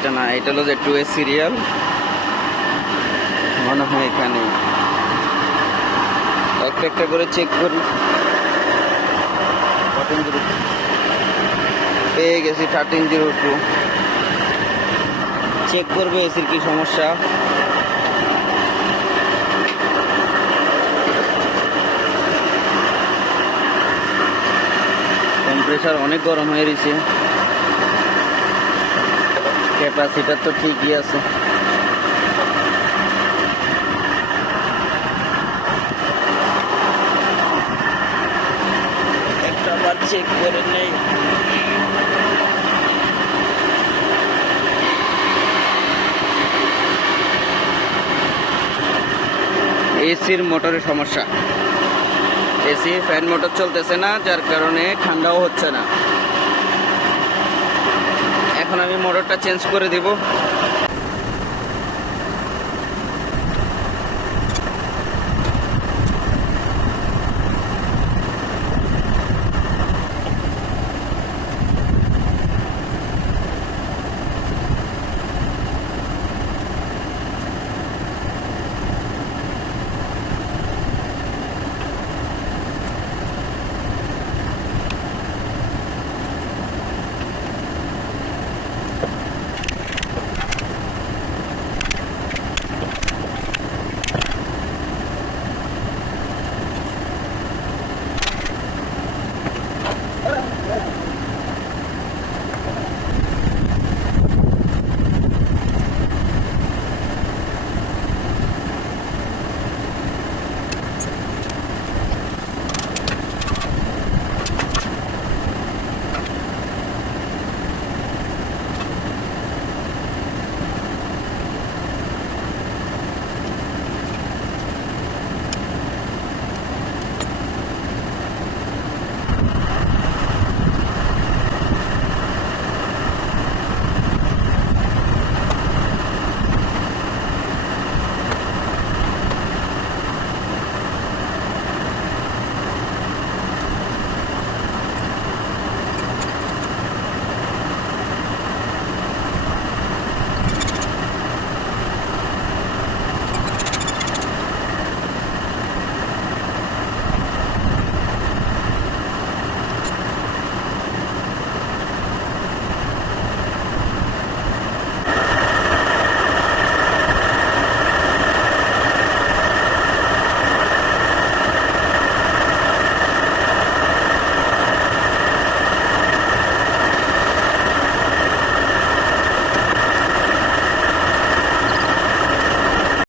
এটা না, এটা হলো যে 2A সিরিয়াল মনে হয় এখানে। একটা একটা করে চেক করি। 1302 পেয়ে গেছি, 1302। চেক করবে এসির কি সমস্যা। কম্প্রেসার অনেক গরম হয়ে রয়েছে, ক্যাপাসিটার তো ঠিকই আছে। একটা বার চেক করে নেই। এসির মোটরের সমস্যা, এসি ফ্যান মোটর চলতেছে না, যার কারণে ঠান্ডাও হচ্ছে না। এখন আমি মোটরটা চেঞ্জ করে দিব।